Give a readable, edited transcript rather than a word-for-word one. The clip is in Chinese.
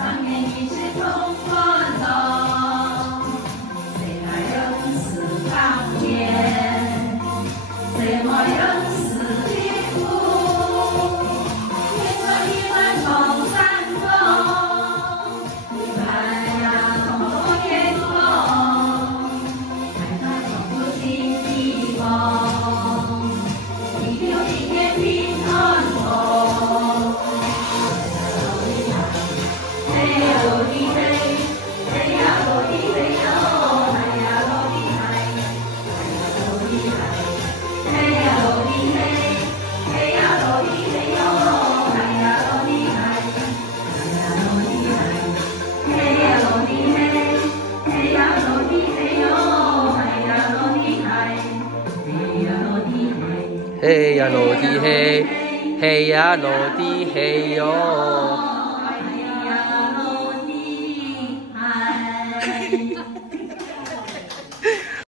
常年已是同欢乐，谁来仍是当年，谁来仍是幸福。天转一万重山峰，一万呀重多天空，海上重复新希望，地球一片平安风。嘿呀罗的嘿，嘿呀罗的嘿哟，嘿呀罗的嘿，嘿呀罗的嘿，嘿呀罗的嘿哟，嘿呀罗的嘿，嘿呀罗的嘿，嘿呀罗的嘿哟，嘿呀罗的嘿，嘿呀罗的嘿，嘿呀罗的嘿，嘿呀罗的嘿哟。哎呀，罗的海。